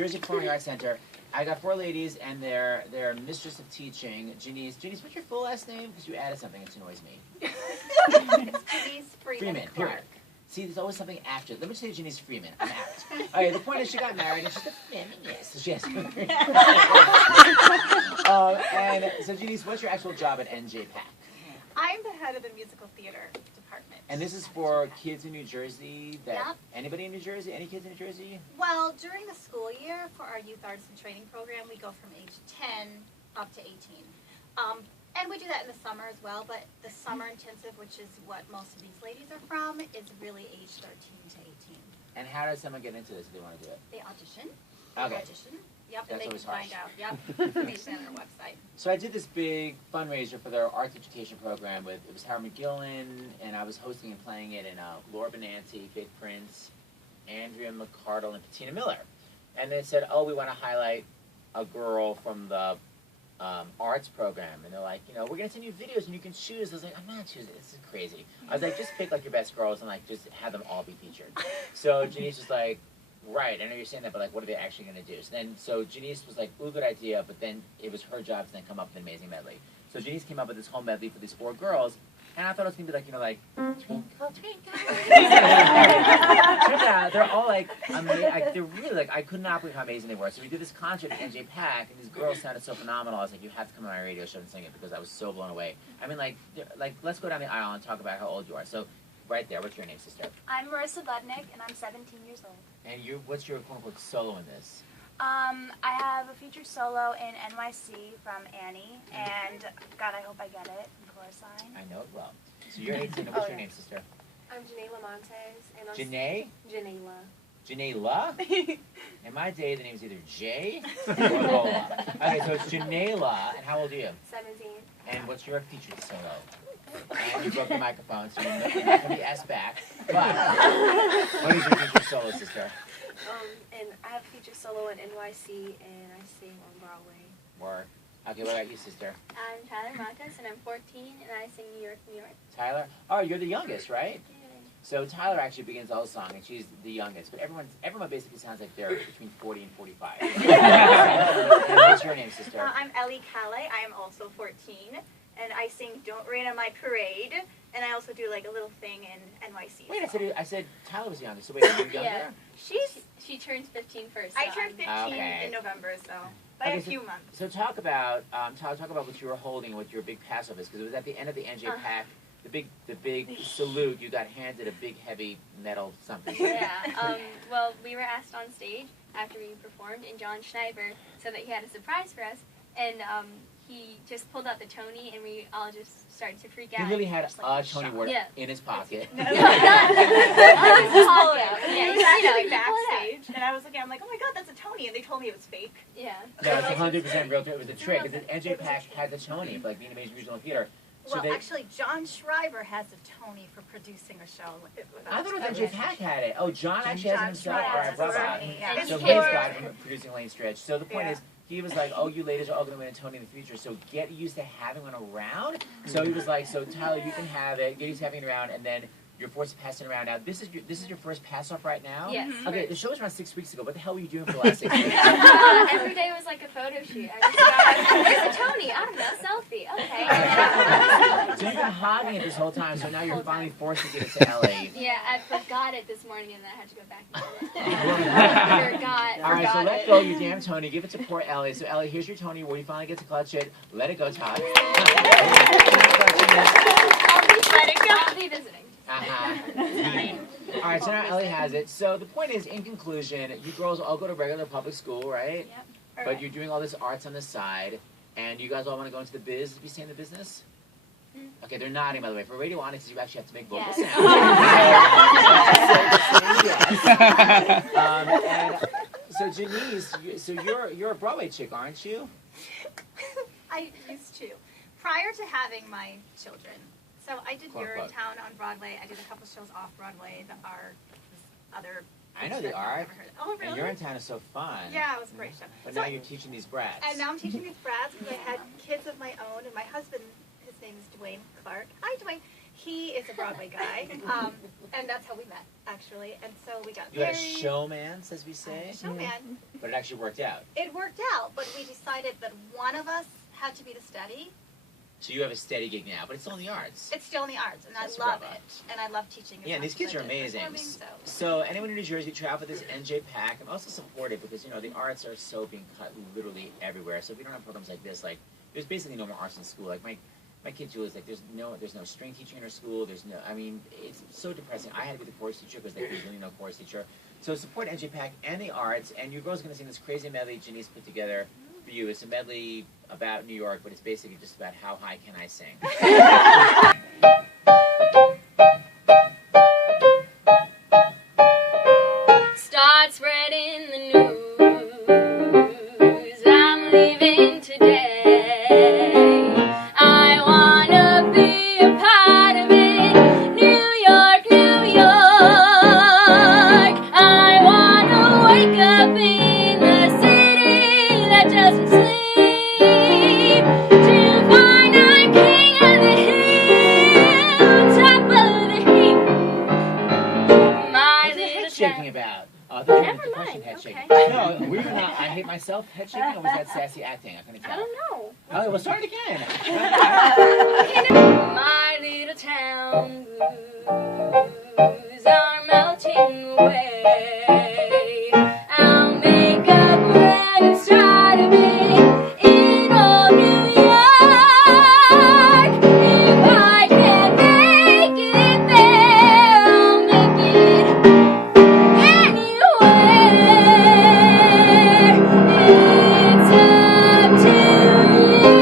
Jersey Performing Arts Center. I got 4 ladies, and they're mistress of teaching. Janice, what's your full last name? Because you added something that annoys me. It's Janice Freeman period. See, there's always something after. Let me say Janice Freeman. I'm out. Okay, the point is she got married, and she's a feminist. So she has and so, Janice, what's your actual job at NJPAC? I'm the head of the musical theater department. And this is for kids in New Jersey? Anybody in New Jersey? Any kids in New Jersey? Well, during the school year for our youth arts and training program, we go from age 10 up to 18. And we do that in the summer as well, but the summer intensive, which is what most of these ladies are from, is really age 13 to 18. And how does someone get into this if they want to do it? They audition. Okay. Yep, That's and they can always harsh. find out. Yep, information on our website. So I did this big fundraiser for their arts education program it was Howard McGillen, and I was hosting and playing it, and Laura Benanti, Big Prince, Andrea McCardle, and Patina Miller. And they said, oh, we want to highlight a girl from the arts program. And they're like, we're going to send you videos and you can choose. I was like, I'm not choosing. This is crazy. I was like, just pick like your best girls and like just have them all be featured. So Janice was like, right, I know you're saying that, but like, what are they actually going to do? So Janice was like, ooh, good idea, but then it was her job to then come up with an amazing medley. So Janice came up with this whole medley for these 4 girls, and I thought it was going to be like, twinkle, twinkle. Turns out they're all like, they're really like, I could not believe how amazing they were. So we did this concert at NJPAC, and these girls sounded so phenomenal. I was like, you have to come on my radio show and sing it, because I was so blown away. I mean, like, let's go down the aisle and talk about how old you are. So, right there, what's your name, sister? I'm Marissa Budnick, and I'm 17 years old. And what's your quote-unquote solo in this? I have a featured solo in NYC from Annie, and God, I hope I get it, in chorus line. I know it well. So you're 18, and what's your name, sister? I'm Janae Lamontes, and I'm Janae? Janela. Janela? In my day, the name's either Jay or Lola. Okay, so it's Janela, and how old are you? 17. And what's your featured solo? And you broke the microphone, so you're not going to be asked back. But what is your featured solo, sister? And I have a featured solo in NYC, and I sing on Broadway. Word. Okay, what about you, sister? I'm Tyler Marcus, and I'm 14, and I sing New York, New York. Tyler? Oh, you're the youngest, right? Yeah. So Tyler actually begins the whole song, and she's the youngest. But everyone basically sounds like they're between 40 and 45. And what's your name, sister? I'm Ellie Calais. I am also 14, and I sing Don't Rain on My Parade, and I also do like a little thing in NYC. Wait, I said Tyler was the youngest, so wait, are you younger? Yeah. She turns 15 first. I turned 15 in November, so by a few months. So talk about what you were holding, what your big pass-off is, because it was at the end of the NJPAC, the big salute. You got handed a big heavy metal something. Yeah. Well, we were asked on stage after we performed, and John Schneider said that he had a surprise for us, and he just pulled out the Tony, and we all just started to freak out. He really had a Tony Award in his pocket. No, not in his pocket. Yeah, He was actually backstage, and I was looking. I'm like, oh my god, that's a Tony, and they told me it was fake. Yeah. No, it's 100% real. It was a trick. Because NJPAC had the Tony, like being Amazing Regional Theater. So Well, actually, John Schreiber has a Tony for producing a show. I thought it was NJPAC had it. Oh, John actually has it himself. All right, bravo. Yeah. So he's got it from producing Lane Stretch. So the point is, he was like, oh, you ladies are all going to win a Tony in the future, so get used to having one around. So he was like, so Tyler, you can have it. Get used to having it around, and then you're forced to pass it around. Now, this is your first pass-off right now? Yes. Okay, the show was around 6 weeks ago. What the hell were you doing for the last 6 weeks? Every day was like a photo shoot. I just got, there's a Tony. I don't know, selfie. Okay. So you've been hogging it this whole time, so now you're finally forced to get it to LA. Yeah, I forgot it this morning, and then I had to go back and get it. All right, so let go your damn Tony. Give it to poor Ellie. So Ellie, here's your Tony Award. You finally get to clutch it. Let it go, Todd. I'll be visiting. All right, so now Ellie has it. So the point is, in conclusion, you girls all go to regular public school, right? Yep. But you're doing all this arts on the side, and you guys all want to go into the biz. Did you say in the business? Okay, they're nodding, by the way. For radio audiences, you actually have to make vocal sounds. And so Janice, you're a Broadway chick, aren't you? I used to. Prior to having my children. So I did Quote, quote. Urinetown on Broadway. I did a couple shows off Broadway that are other. I know the art. Oh, really? And Urinetown is so fun. Yeah, it was a great show. But So- now you're teaching these brats. And now I'm teaching these brats because I had kids of my own, and my husband, his name is Dwayne Clark. Hi, Dwayne. He is a Broadway guy, and that's how we met, actually. And so we got You had married. a showman, as we say, Showman. but it actually worked out. It worked out, but we decided that one of us had to be the steady. So you have a steady gig now, but it's still in the arts. It's still in the arts, and That's I love bravo. it. And I love teaching. as Yeah, and much these kids as I are did amazing. performing, So anyone in New Jersey, try out for this NJ Pack. I'm also supportive because, you know, the arts are so being cut literally everywhere. So if we don't have programs like this, like, there's basically no more arts in school. Like, my kid Julie's like, there's no string teaching in her school. There's no, I mean, it's so depressing. I had to be the chorus teacher because there's really no chorus teacher. So support NJ Pack and the arts, and your girl's going to sing this crazy medley Janice put together for you. It's a medley about New York, but it's basically just about how high can I sing. Start spreading the news. I'm leaving today. I wanna be a part of it. New York, New York. I wanna wake up in the city that doesn't sleep. To find I'm king of the hill, top of the heap. My What's the little head shaking town. about? Never Depression mind, head okay. shaking. No, we were not. I hate myself head shaking, or was that sassy acting? I couldn't I tell. don't know. Oh, well, start again. My little town blues.